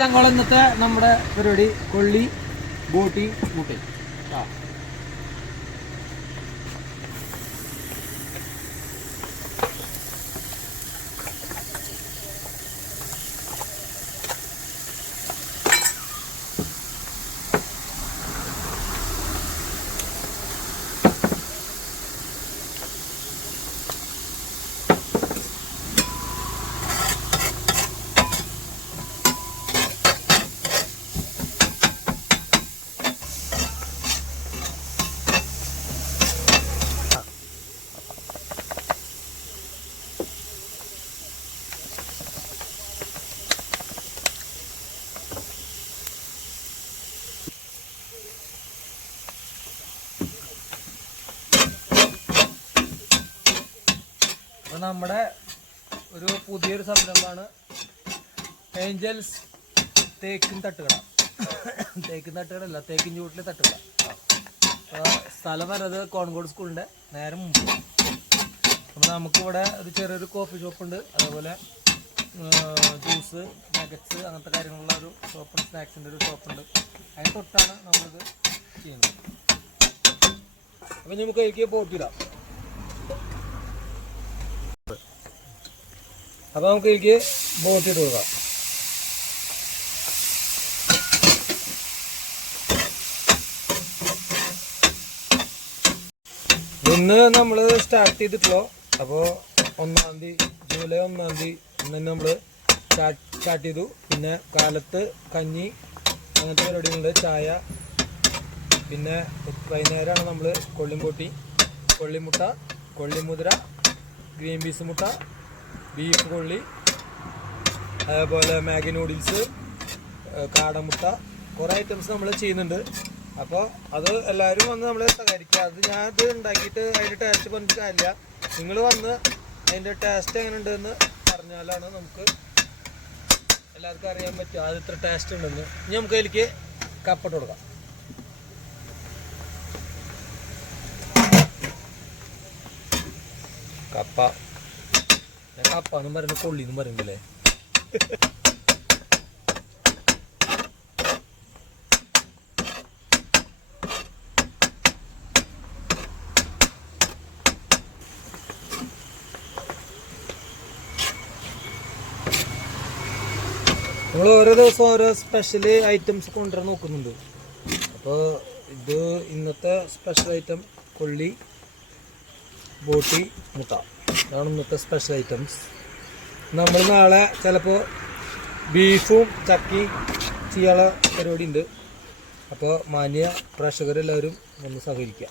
ഇന്നത്തെ നമ്മുടെ പരിപാടി കൊള്ളി ബോട്ടി മുട്ടി. ആ. അപ്പോൾ നമ്മുടെ ഒരു പുതിയൊരു സംരംഭമാണ്. ഏഞ്ചൽസ് തേക്കിൻ തട്ടുകട. തേക്കിൻ തട്ടുകടല്ല തേക്കിൻ ചൂട്ടിലെ തട്ടുകട. സ്ഥലം വരുന്നത് കോൺകോട് സ്കൂളിന്റെ നേരെ മുമ്പ്. അപ്പോൾ നമുക്കിവിടെ ഒരു ചെറിയൊരു കോഫി ഷോപ്പ് ഉണ്ട്. അതേപോലെ ജ്യൂസ് നഗറ്റ്സ് അങ്ങനത്തെ കാര്യങ്ങളുള്ള ഒരു ഷോപ്പുണ്ട് സ്നാക്സിന്റെ ഒരു ഷോപ്പ് ഉണ്ട്. അതിന് തൊട്ടാണ് നമ്മളിത് ചെയ്യുന്നത്. അപ്പോൾ നമുക്ക് എനിക്ക് പോട്ടിടാം അപ്പോൾ നമുക്ക് ഇതിലേക്ക് ബോട്ട് കൊടുക്കാം. ഇന്ന് നമ്മൾ സ്റ്റാർട്ട് ചെയ്തിട്ടുള്ളൂ? അപ്പോൾ ഒന്നാം തീയതി ജൂലൈ ഒന്നാം തീയതി ഇന്ന് നമ്മൾ സ്റ്റാർട്ട് ചെയ്തു. പിന്നെ കാലത്ത് കഞ്ഞി അങ്ങനത്തെ പരിപാടികളുണ്ട്. ചായ പിന്നെ വൈകുന്നേരമാണ് നമ്മൾ കൊള്ളിമ്പൊട്ടി കൊള്ളിമുട്ട കൊള്ളിമുതിര ഗ്രീൻ പീസ് മുട്ട ബീഫ് കൊള്ളി അതേപോലെ മാഗി നൂഡിൽസ് കാടമുട്ട കുറേ ഐറ്റംസ് നമ്മൾ ചെയ്യുന്നുണ്ട്. അപ്പോൾ അത് എല്ലാവരും വന്ന് നമ്മളെ സഹകരിക്കുക. അത് ഞാനത് ഉണ്ടാക്കിയിട്ട് അതിന്റെ ടേസ്റ്റ് പറഞ്ഞിട്ട് കാര്യമില്ല. നിങ്ങൾ വന്ന് അതിന്റെ ടേസ്റ്റ് എങ്ങനെ ഉണ്ടെന്ന് പറഞ്ഞാലാണ് നമുക്ക് എല്ലാവർക്കും അറിയാൻ പറ്റുക. അത് ഇത്ര ടേസ്റ്റ് ഉണ്ടെന്ന്. ഇനി നമുക്ക് അതിലേക്ക് കപ്പിട്ട് കൊടുക്കാം. കപ്പ ഞാൻ കപ്പാന്നും പറയുന്നത് കൊള്ളിന്നും പറയുന്നില്ലേ? നമ്മൾ ഓരോ ദിവസം ഓരോ സ്പെഷ്യൽ ഐറ്റംസ് കൊണ്ടുവരാൻ നോക്കുന്നുണ്ട്. അപ്പോൾ ഇത് ഇന്നത്തെ സ്പെഷ്യൽ ഐറ്റം കൊള്ളി ബോട്ടി മുട്ട. ഇതാണ് ഇന്നത്തെ സ്പെഷ്യൽ ഐറ്റംസ് നമ്മൾ നാളെ ചിലപ്പോൾ ബീഫും ചക്കയും ചെയ്യാനുള്ള പരിപാടി ഉണ്ട് അപ്പോൾ മാന്യ പ്രേക്ഷകരെല്ലാവരും ഒന്ന് സഹകരിക്കുക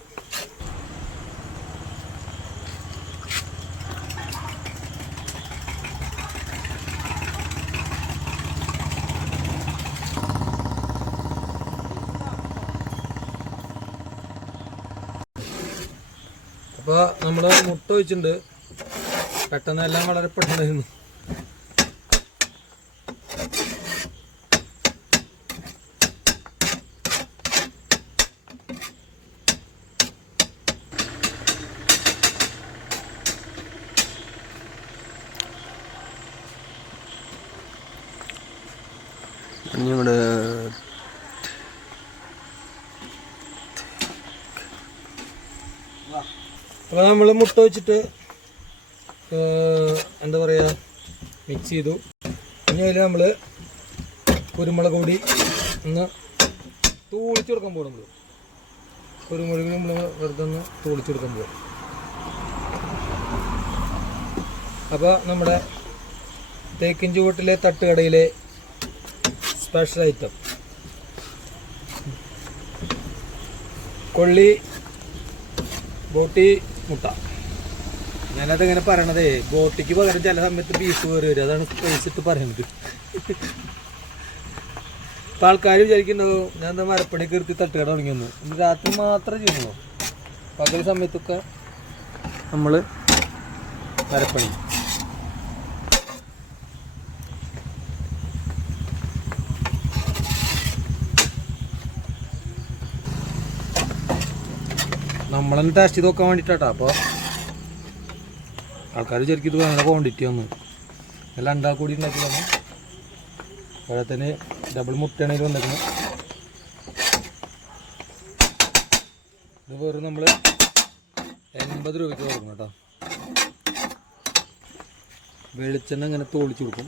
അപ്പോൾ നമ്മൾ മുട്ട വെച്ചിട്ടുണ്ട് പെട്ടെന്ന് എല്ലാം വളരെ പെട്ടെന്ന് ഇവിടെ അപ്പോൾ നമ്മൾ മുട്ട വെച്ചിട്ട് എന്താ പറയുക മിക്സ് ചെയ്തു. ഇനി അതിൽ നമ്മൾ കുരുമുളക് പൊടി ഒന്ന് തൂളിച്ച് കൊടുക്കാൻ പോകും നമ്മൾ കുരുമുളക് നമ്മൾ വെറുതെ ഒന്ന് തൂളിച്ച് കൊടുക്കാൻ പോകും അപ്പോൾ നമ്മുടെ തേക്കിൻ ചുവട്ടിലെ തട്ടുകടയിലെ സ്പെഷ്യൽ ഐറ്റം കൊള്ളി ബോട്ടി മുട്ട. ഞാനത് ഇങ്ങനെ പറയണതേ ബോട്ടിക്ക് പകരം ചില സമയത്ത് ബീഫ് കയറി വരും. അതാണ് കഴിച്ചിട്ട് പറയണത്. ഇപ്പൊ ആൾക്കാർ വിചാരിക്കുന്നുണ്ടാവും ഞാൻ എന്താ മരപ്പണി കീർത്തി തട്ടുകട തുടങ്ങിയെന്ന്. ഇന്ന് രാത്രി മാത്രം ചെയ്യുന്നുള്ളൂ. പകൽ സമയത്തൊക്കെ നമ്മൾ മരപ്പണി. നമ്മളൊന്ന് ടേസ്റ്റ് ചെയ്ത് നോക്കാൻ വേണ്ടിട്ടാ അപ്പോൾ ആൾക്കാർ വിചാരിക്കും ഇത് അങ്ങനെ ക്വാണ്ടിറ്റി ഒന്ന് എല്ലാം രണ്ടാൾ കൂടി ഉണ്ടാക്കിയതാണ് പഴത്തിന് ഡബിൾ മുട്ടയാണെങ്കിൽ വന്നേക്കണം. ഇത് വെറും നമ്മൾ എൺപത് രൂപയ്ക്ക് കൊടുക്കണം കേട്ടോ. വെളിച്ചെണ്ണ ഇങ്ങനെ തോളിച്ച് കൊടുക്കും.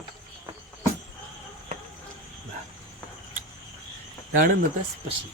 ഇതാണ് ഇന്നത്തെ സ്പെഷ്യൽ